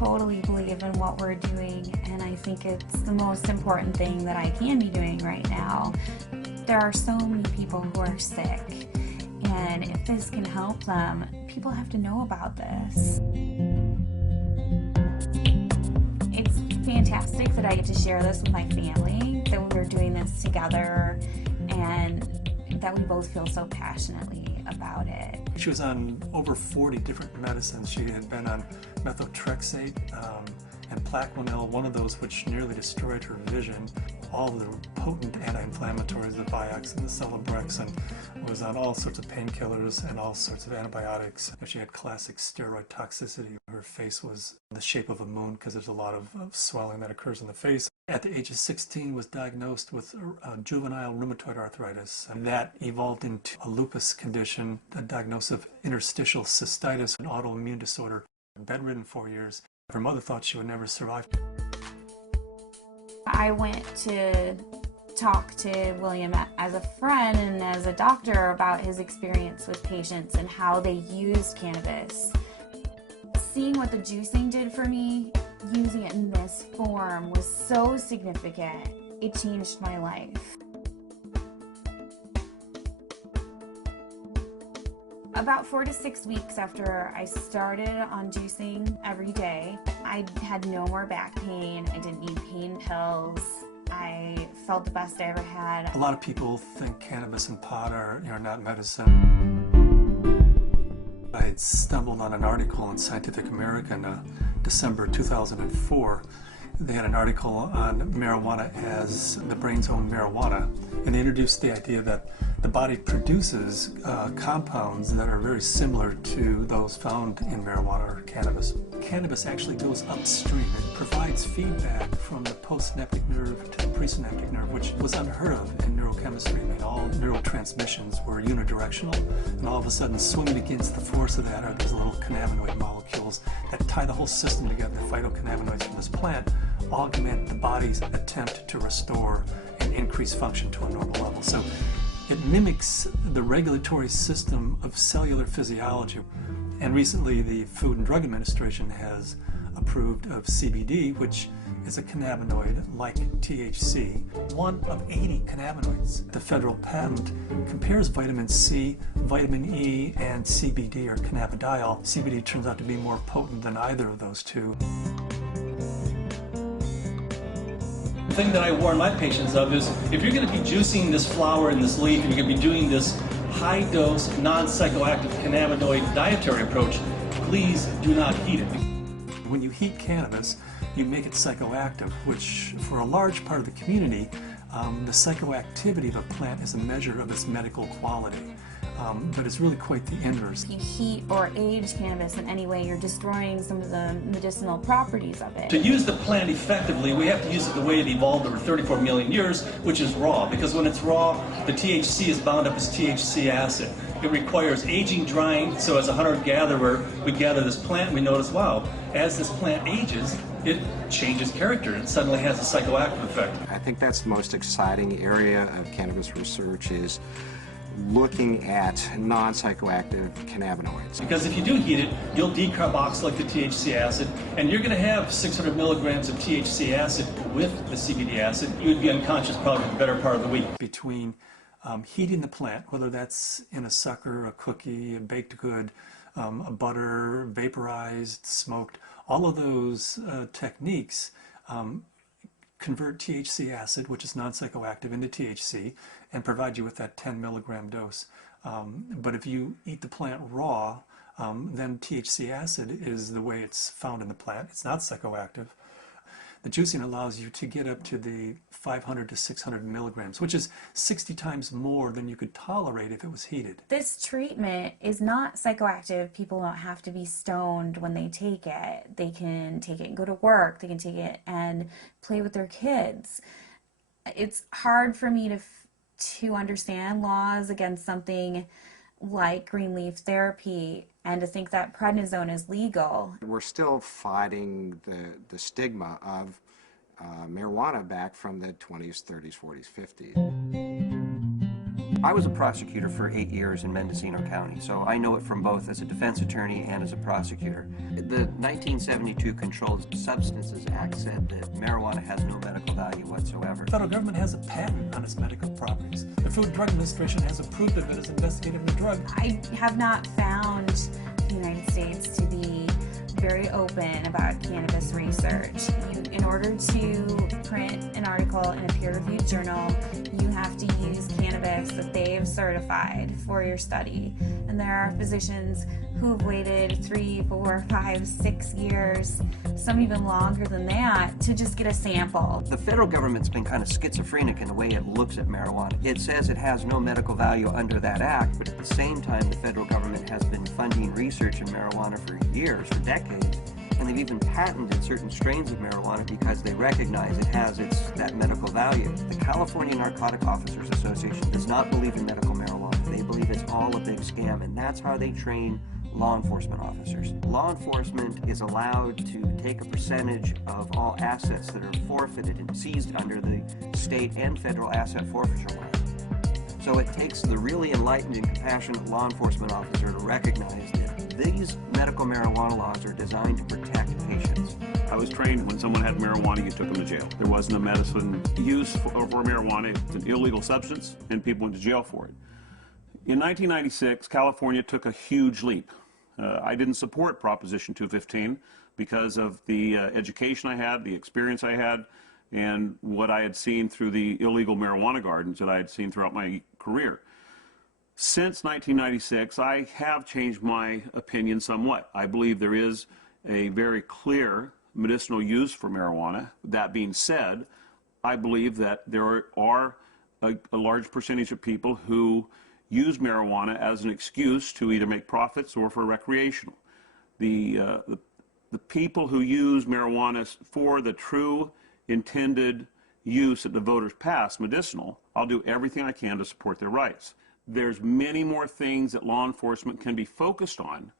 totally believe in what we're doing, and I think it's the most important thing that I can be doing right now. There are so many people who are sick, and if this can help them, people have to know about this. It's fantastic that I get to share this with my family, that we're doing this together, and that we both feel so passionately about it. She was on over 40 different medicines. She had been on methotrexate and Plaquenil, one of those which nearly destroyed her vision. All the potent anti-inflammatories, the Vioxx and the Celebrex, and was on all sorts of painkillers and all sorts of antibiotics. She had classic steroid toxicity. Her face was the shape of a moon because there's a lot of swelling that occurs in the face. At the age of 16, was diagnosed with juvenile rheumatoid arthritis, and that evolved into a lupus condition, a diagnosis of interstitial cystitis, an autoimmune disorder. Bedridden 4 years. Her mother thought she would never survive. I went to talk to William as a friend and as a doctor about his experience with patients and how they used cannabis. Seeing what the juicing did for me, using it in this form, was so significant. It changed my life. About 4 to 6 weeks after I started on juicing every day, I had no more back pain. I didn't need pain pills. I felt the best I ever had. A lot of people think cannabis and pot are not medicine. I had stumbled on an article in Scientific American, December 2004. They had an article on marijuana as the brain's own marijuana, and they introduced the idea that the body produces compounds that are very similar to those found in marijuana or cannabis. Cannabis actually goes upstream. It provides feedback from the postsynaptic nerve to the presynaptic nerve, which was unheard of in neurochemistry. I mean, all neurotransmissions were unidirectional, and all of a sudden, swimming against the force of that are these little cannabinoid molecules that tie the whole system together. The phytocannabinoids from this plant augment the body's attempt to restore and increase function to a normal level. So it mimics the regulatory system of cellular physiology. And recently the Food and Drug Administration has approved of CBD, which is a cannabinoid like THC, one of 80 cannabinoids. The federal patent compares vitamin C, vitamin E, and CBD, or cannabidiol. CBD turns out to be more potent than either of those two. The thing that I warn my patients of is, if you're going to be juicing this flower and this leaf, and you're going to be doing this high-dose, non-psychoactive cannabinoid dietary approach, please do not heat it. When you heat cannabis, you make it psychoactive, which for a large part of the community, the psychoactivity of a plant is a measure of its medical quality. But it's really quite the inverse. If you heat or age cannabis in any way, you're destroying some of the medicinal properties of it. To use the plant effectively, we have to use it the way it evolved over 34 million years, which is raw. Because when it's raw, the THC is bound up as THC acid. It requires aging, drying, so as a hunter-gatherer, we gather this plant and we notice, wow, as this plant ages, it changes character and suddenly has a psychoactive effect. I think that's the most exciting area of cannabis research, is looking at non-psychoactive cannabinoids. Because if you do heat it, you'll decarboxylate the THC acid, and you're going to have 600 milligrams of THC acid with the CBD acid. You would be unconscious probably for the better part of the week. Between heating the plant, whether that's in a sucker, a cookie, a baked good, a butter, vaporized, smoked, all of those techniques convert THC acid, which is non-psychoactive, into THC and provide you with that 10 milligram dose. But if you eat the plant raw, then THC acid is the way it's found in the plant. It's not psychoactive. The juicing allows you to get up to the 500 to 600 milligrams, which is 60 times more than you could tolerate if it was heated. This treatment is not psychoactive. People don't have to be stoned when they take it. They can take it and go to work. They can take it and play with their kids. It's hard for me to understand laws against something like green leaf therapy and to think that prednisone is legal. We're still fighting the stigma of marijuana back from the 20s, 30s, 40s, 50s. I was a prosecutor for 8 years in Mendocino County, so I know it from both as a defense attorney and as a prosecutor. The 1972 Controlled Substances Act said that marijuana has no medical value whatsoever. The federal government has a patent on its medical properties. The Food and Drug Administration has approved of it as investigative new drug. I have not found the United States to be very open about cannabis research. In order to print an article in a peer-reviewed journal, you have to use cannabis that they've certified for your study. And there are physicians who have waited 3, 4, 5, 6 years, some even longer than that, to just get a sample. The federal government's been kind of schizophrenic in the way it looks at marijuana. It says it has no medical value under that act, but at the same time, the federal government has been funding research in marijuana for years, for decades, and they've even patented certain strains of marijuana because they recognize it has that medical value. The California Narcotic Officers Association does not believe in medical marijuana. They believe it's all a big scam, and that's how they train law enforcement officers. Law enforcement is allowed to take a percentage of all assets that are forfeited and seized under the state and federal asset forfeiture laws. So it takes the really enlightened and compassionate law enforcement officer to recognize that these medical marijuana laws are designed to protect patients. I was trained when someone had marijuana, you took them to jail. There wasn't a medicine use for marijuana. It's an illegal substance, and people went to jail for it. In 1996, California took a huge leap. I didn't support Proposition 215 because of the education I had, the experience I had, and what I had seen through the illegal marijuana gardens that I had seen throughout my career. Since 1996, I have changed my opinion somewhat. I believe there is a very clear medicinal use for marijuana. That being said, I believe that there are a large percentage of people who use marijuana as an excuse to either make profits or for recreational. The people who use marijuana for the true intended use that the voters passed, medicinal, I'll do everything I can to support their rights. There's many more things that law enforcement can be focused on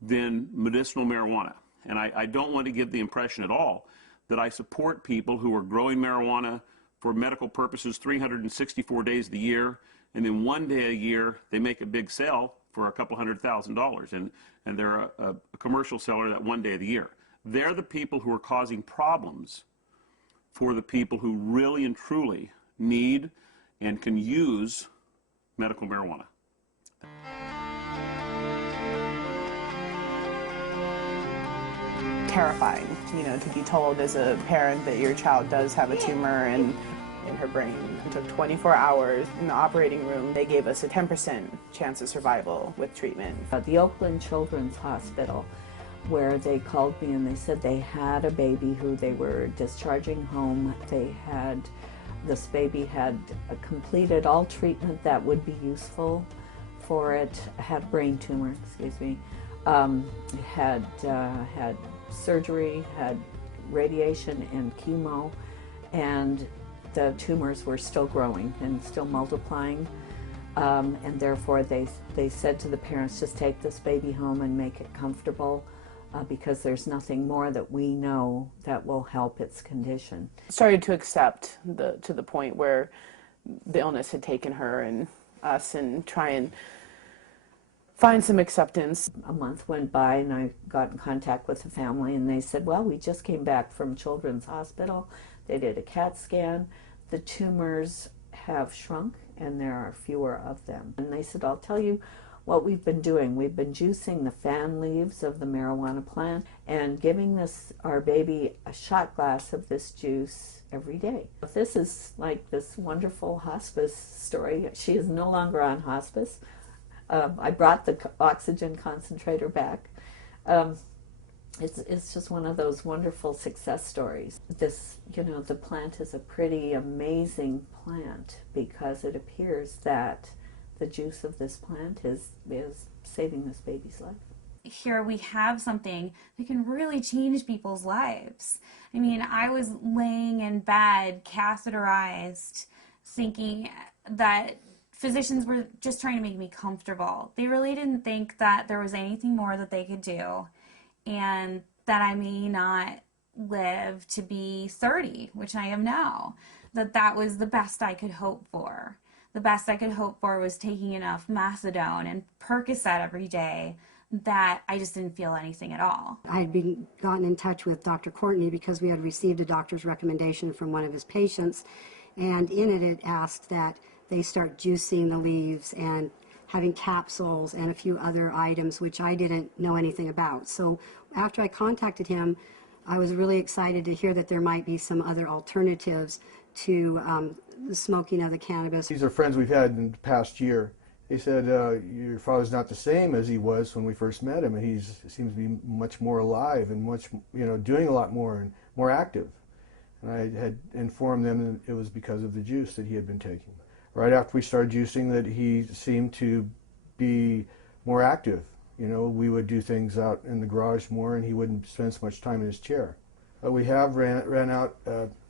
than medicinal marijuana. And I don't want to give the impression at all that I support people who are growing marijuana for medical purposes 364 days of the year, and then one day a year they make a big sale for a couple $100,000, and they're a commercial seller that one day of the year. They're the people who are causing problems for the people who really and truly need and can use medical marijuana. Terrifying, to be told as a parent that your child does have a tumor in her brain. It took 24 hours in the operating room. They gave us a 10% chance of survival with treatment. The Oakland Children's Hospital, where they called me and they said they had a baby who they were discharging home. This baby had completed all treatment that would be useful for it, had a brain tumor, had surgery, had radiation and chemo, and the tumors were still growing and still multiplying, and therefore they said to the parents, just take this baby home and make it comfortable, because there's nothing more that we know that will help its condition. Started to accept to the point where the illness had taken her and us, and try and find some acceptance. A month went by and I got in contact with the family, and they said, well, we just came back from Children's Hospital. They did a CAT scan. The tumors have shrunk and there are fewer of them. And they said, I'll tell you what we've been doing. We've been juicing the fan leaves of the marijuana plant and giving our baby a shot glass of this juice every day. This is like this wonderful hospice story. She is no longer on hospice. I brought the oxygen concentrator back. It's just one of those wonderful success stories. The plant is a pretty amazing plant because it appears that the juice of this plant is saving this baby's life. Here we have something that can really change people's lives. I mean, I was laying in bed, catheterized, thinking that physicians were just trying to make me comfortable. They really didn't think that there was anything more that they could do, and that I may not live to be 30, which I am now, that was the best I could hope for, the best I could hope for was taking enough methadone and Percocet every day that I just didn't feel anything at all. I had gotten in touch with Dr. Courtney because we had received a doctor's recommendation from one of his patients, and in it asked that they start juicing the leaves and having capsules and a few other items which I didn't know anything about. So after I contacted him, I was really excited to hear that there might be some other alternatives to the smoking of the cannabis. These are friends we've had in the past year. They said, your father's not the same as he was when we first met him, and he seems to be much more alive and much, doing a lot more and more active. And I had informed them that it was because of the juice that he had been taking. Right after we started juicing, that he seemed to be more active. We would do things out in the garage more, and he wouldn't spend so much time in his chair. We have ran out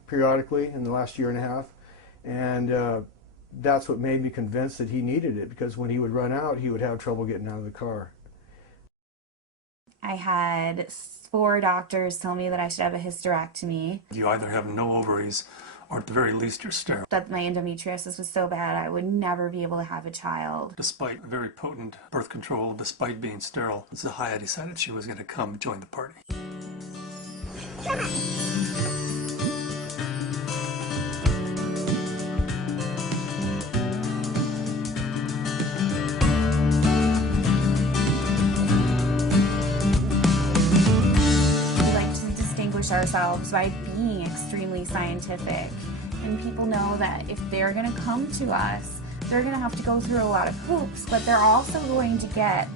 periodically in the last year and a half, and that's what made me convinced that he needed it, because when he would run out, he would have trouble getting out of the car. I had 4 doctors tell me that I should have a hysterectomy. You either have no ovaries, or at the very least you're sterile. That my endometriosis was so bad I would never be able to have a child. Despite very potent birth control, despite being sterile, Zahaya decided she was going to come join the party. Ourselves by being extremely scientific, and people know that if they're going to come to us, they're going to have to go through a lot of hoops, but they're also going to get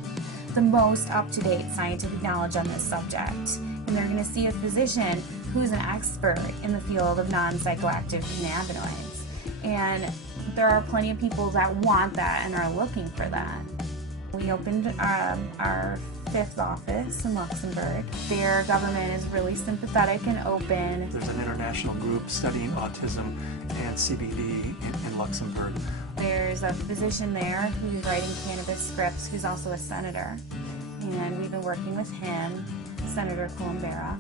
the most up-to-date scientific knowledge on this subject, and they're going to see a physician who's an expert in the field of non-psychoactive cannabinoids, and there are plenty of people that want that and are looking for that. We opened our 5th office in Luxembourg. Their government is really sympathetic and open. There's an international group studying autism and CBD in Luxembourg. There's a physician there who's writing cannabis scripts, who's also a senator, and we've been working with him, Senator Colombera.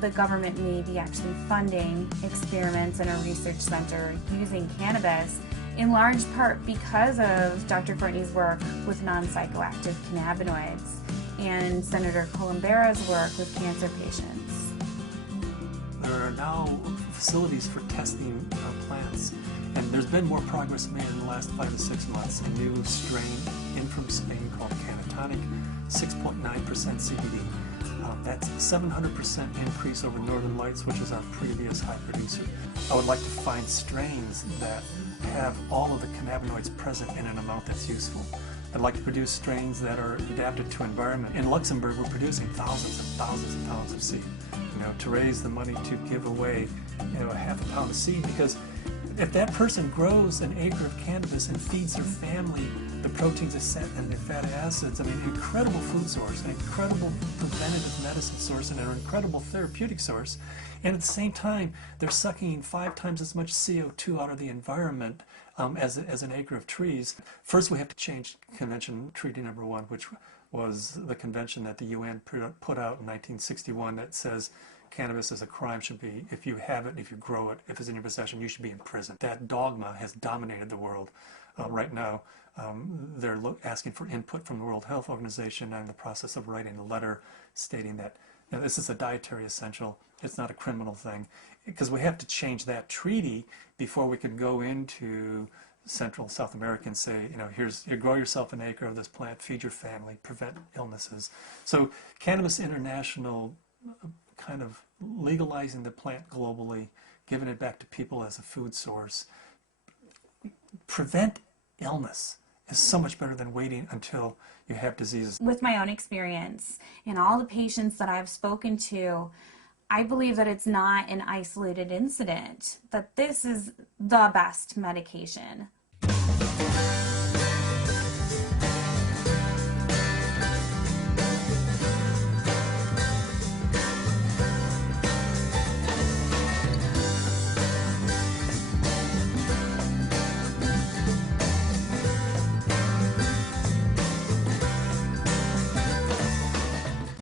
The government may be actually funding experiments in a research center using cannabis, in large part because of Dr. Courtney's work with non-psychoactive cannabinoids and Senator Colombera's work with cancer patients. There are now facilities for testing plants, and there's been more progress made in the last 5 to 6 months. A new strain in from Spain called Cannatonic, 6.9% CBD. That's 700% increase over Northern Lights, which is our previous high producer. I would like to find strains that have all of the cannabinoids present in an amount that's useful. I'd like to produce strains that are adapted to environment. In Luxembourg, we're producing thousands and thousands of pounds of seed, to raise the money to give away, a half a pound of seed, because if that person grows an acre of cannabis and feeds their family the proteins and the fatty acids, incredible food source, an incredible preventative medicine source, and an incredible therapeutic source, and at the same time, they're sucking 5 times as much CO2 out of the environment as an acre of trees. First, we have to change Convention Treaty Number 1, which was the convention that the UN put out in 1961 that says cannabis as a crime should be, if you have it, if you grow it, if it's in your possession, you should be in prison. That dogma has dominated the world right now. They're asking for input from the World Health Organization. I'm in the process of writing a letter stating that this is a dietary essential. It's not a criminal thing, because we have to change that treaty before we can go into Central South America and say, you grow yourself an acre of this plant, feed your family, prevent illnesses. So Cannabis International kind of legalizing the plant globally, giving it back to people as a food source, prevent illness is so much better than waiting until you have diseases. With my own experience and all the patients that I've spoken to, I believe that it's not an isolated incident, that this is the best medication